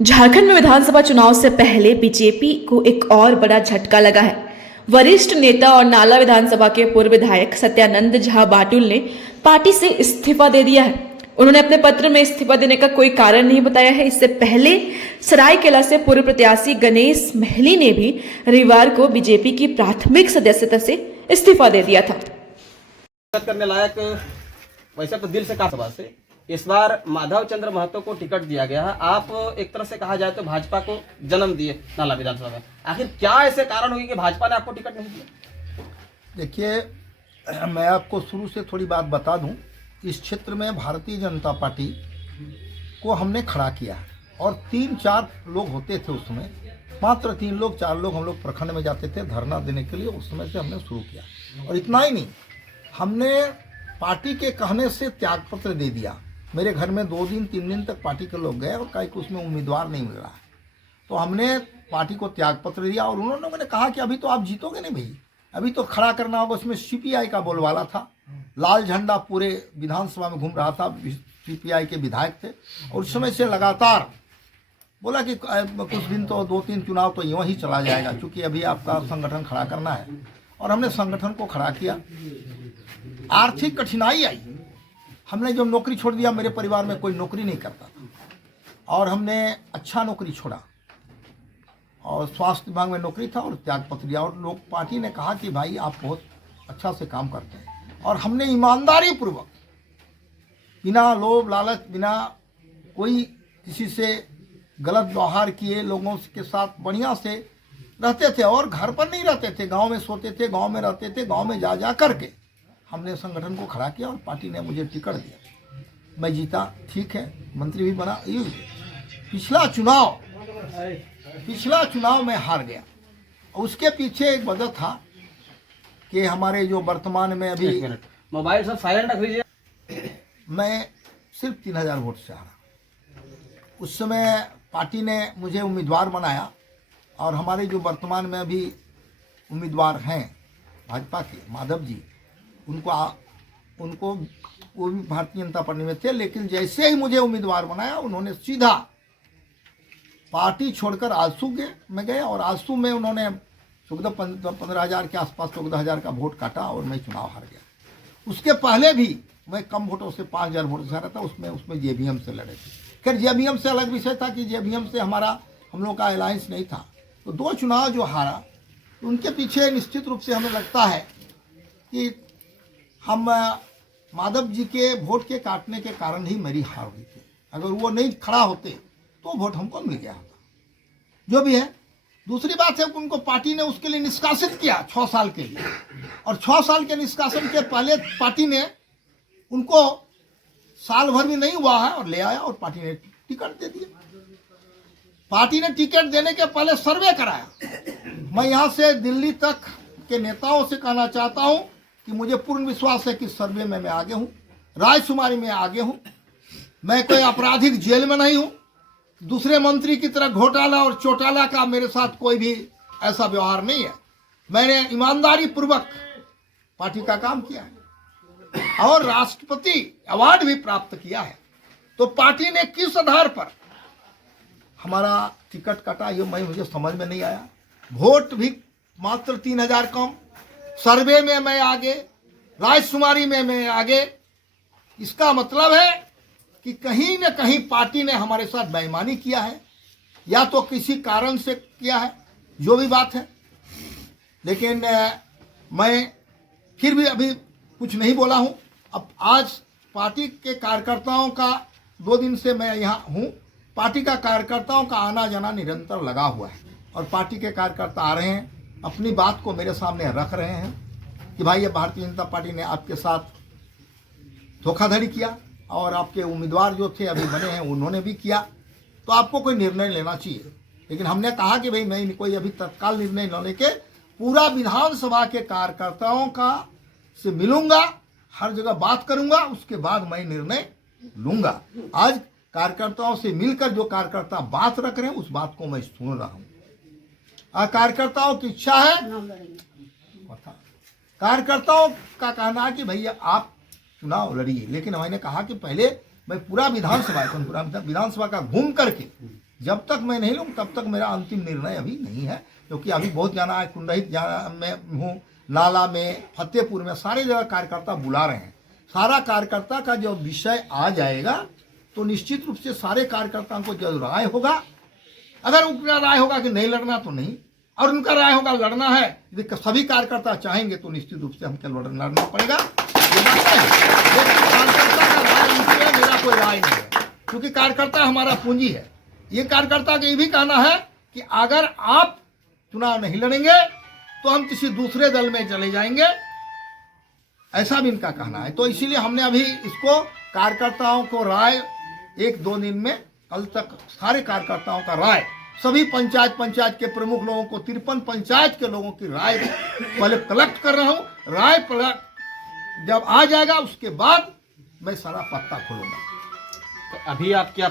झारखंड में विधानसभा चुनाव से पहले बीजेपी को एक और बड़ा झटका लगा है। वरिष्ठ नेता और नाला विधानसभा के पूर्व विधायक सत्यानंद झा बाटुल ने पार्टी से इस्तीफा दे दिया है। उन्होंने अपने पत्र में इस्तीफा देने का कोई कारण नहीं बताया है। इससे पहले सरायकेला से पूर्व प्रत्याशी गणेश महली ने भी रविवार को बीजेपी की प्राथमिक सदस्यता से इस्तीफा दे दिया था। करने लायक वैसे तो दिल से कहा सभा से इस बार माधव चंद्र महतो को टिकट दिया गया है। आप एक तरह से कहा जाए तो भाजपा को जन्म दिए नाला विधानसभा में। आखिर क्या ऐसे कारण हुई कि भाजपा ने आपको टिकट नहीं दिया? देखिए, मैं आपको शुरू से थोड़ी बात बता दूं। इस क्षेत्र में भारतीय जनता पार्टी को हमने खड़ा किया और 3-4 लोग होते थे उस समय, मात्र 3 लोग 4 लोग हम लोग प्रखंड में जाते थे धरना देने के लिए। उस समय से हमने शुरू किया और इतना ही नहीं, हमने पार्टी के कहने से त्यागपत्र दे दिया। मेरे घर में 2 दिन 3 दिन तक पार्टी के लोग गए और कहीं को उसमें उम्मीदवार नहीं मिल रहा है, तो हमने पार्टी को त्यागपत्र दिया। और उन्होंने मैंने कहा कि अभी तो आप जीतोगे नहीं भाई, अभी तो खड़ा करना होगा। उसमें सीपीआई का बोलबाला था, लाल झंडा पूरे विधानसभा में घूम रहा था, सीपीआई के विधायक थे। और उस समय से लगातार बोला कि कुछ दिन तो 2-3 चुनाव तो यूँ ही चला जाएगा, क्योंकि अभी आपका संगठन खड़ा करना है। और हमने संगठन को खड़ा किया। आर्थिक कठिनाई आई, हमने जब नौकरी छोड़ दिया, मेरे परिवार में कोई नौकरी नहीं करता था और हमने अच्छा नौकरी छोड़ा और स्वास्थ्य विभाग में नौकरी था और त्यागपत्र दिया। और लोग पार्टी ने कहा कि भाई आप बहुत अच्छा से काम करते हैं, और हमने ईमानदारी पूर्वक बिना लोभ लालच, बिना कोई किसी से गलत व्यवहार किए लोगों के साथ बढ़िया से रहते थे। और घर पर नहीं रहते थे, गांव में सोते थे, गांव में रहते थे। गांव में जा जा करके हमने संगठन को खड़ा किया और पार्टी ने मुझे टिकट दिया। मैं जीता, ठीक है, मंत्री भी बना। पिछला चुनाव में हार गया। उसके पीछे एक वजह था कि हमारे जो वर्तमान में अभी मोबाइल सब साइलेंट रख लीजिए। मैं सिर्फ 3000 वोट से हारा। उस समय पार्टी ने मुझे उम्मीदवार बनाया और हमारे जो वर्तमान में अभी उम्मीदवार हैं भाजपा के, माधव जी, उनको वो भी भारतीय जनता पार्टी में थे। लेकिन जैसे ही मुझे उम्मीदवार बनाया, उन्होंने सीधा पार्टी छोड़कर आजसू में गए और आजसू में उन्होंने 15,000 के आसपास 14,000 का वोट काटा और मैं चुनाव हार गया। उसके पहले भी मैं कम वोटों से 5,000 वोट से हारा था। उसमें जेबीएम से लड़े थे। खैर, जेबीएम से अलग विषय था कि जेबीएम से हम लोग का अलायंस नहीं था। तो 2 चुनाव जो हारा, तो उनके पीछे निश्चित रूप से हमें लगता है कि हम माधव जी के वोट के काटने के कारण ही मेरी हार हुई थी। अगर वो नहीं खड़ा होते तो वोट हमको मिल गया होता। जो भी है, दूसरी बात है कि उनको पार्टी ने उसके लिए निष्कासित किया 6 साल के लिए। और 6 साल के निष्कासन के पहले पार्टी ने उनको साल भर भी नहीं हुआ है और ले आया और पार्टी ने टिकट दे दिया। पार्टी ने टिकट देने के पहले सर्वे कराया। मैं यहाँ से दिल्ली तक के नेताओं से कहना चाहता हूँ कि मुझे पूर्ण विश्वास है कि सर्वे में मैं आगे हूँ, राजकुमारी में आगे हूँ। मैं कोई आपराधिक जेल में नहीं हूँ। दूसरे मंत्री की तरह घोटाला और चौटाला का मेरे साथ कोई भी ऐसा व्यवहार नहीं है। मैंने ईमानदारी पूर्वक पार्टी का काम किया है और राष्ट्रपति अवार्ड भी प्राप्त किया है। तो पार्टी ने किस आधार पर हमारा टिकट काटा, ये मुझे समझ में नहीं आया। वोट भी मात्र 3,000 कम, सर्वे में मैं आगे, राजकुमारी में मैं आगे। इसका मतलब है कि कहीं न कहीं पार्टी ने हमारे साथ बेईमानी किया है, या तो किसी कारण से किया है, जो भी बात है। लेकिन मैं फिर भी अभी कुछ नहीं बोला हूँ। अब आज पार्टी के कार्यकर्ताओं का 2 दिन से मैं यहाँ हूँ। पार्टी का कार्यकर्ताओं का आना जाना निरंतर लगा हुआ है और पार्टी के कार्यकर्ता आ रहे हैं, अपनी बात को मेरे सामने रख रहे हैं कि भाई, ये भारतीय जनता पार्टी ने आपके साथ धोखाधड़ी किया और आपके उम्मीदवार जो थे अभी बने हैं उन्होंने भी किया, तो आपको कोई निर्णय लेना चाहिए। लेकिन हमने कहा कि भाई मैं कोई अभी तत्काल निर्णय न लेके पूरा विधानसभा के कार्यकर्ताओं का से मिलूंगा, हर जगह बात करूंगा, उसके बाद मैं निर्णय लूंगा। आज कार्यकर्ताओं से मिलकर जो कार्यकर्ता बात रख रहे हैं उस बात को मैं सुन रहा हूँ। कार्यकर्ताओं की इच्छा है, कार्यकर्ताओं का कहना है कि भैया आप चुनाव लड़िए। लेकिन मैंने कहा कि पहले मैं पूरा विधानसभा का घूम करके जब तक मैं नहीं लूँ तब तक मेरा अंतिम निर्णय अभी नहीं है, क्योंकि अभी बहुत जाना है, कुंडहित जाना मैं हूँ, नाला में, फतेहपुर में, सारे जगह कार्यकर्ता बुला रहे हैं। सारा कार्यकर्ता का जो विषय आ जाएगा तो निश्चित रूप से सारे कार्यकर्ताओं को जो राय होगा, अगर उनका राय होगा कि नहीं लड़ना तो नहीं, और उनका राय होगा लड़ना है, यदि सभी कार्यकर्ता चाहेंगे तो निश्चित रूप से हमको लड़ना पड़ेगा। ये बात है, लेकिन कार्यकर्ता का राय उनकी है, मेरा कोई राय नहीं है, क्योंकि कार्यकर्ता हमारा पूंजी है। ये कार्यकर्ता का ये भी कहना है कि अगर आप चुनाव नहीं लड़ेंगे तो हम किसी दूसरे दल में चले जाएंगे, ऐसा भी इनका कहना है। तो इसीलिए हमने अभी इसको कार्यकर्ताओं को राय 1-2 दिन में, कल तक सारे कार्यकर्ताओं का राय, सभी पंचायत के प्रमुख लोगों को, 53 पंचायत के लोगों की राय पहले कलेक्ट कर रहा हूँ। राय जब आ जाएगा उसके बाद मैं सारा पत्ता खोलूंगा। तो अभी आप क्या